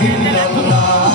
illallah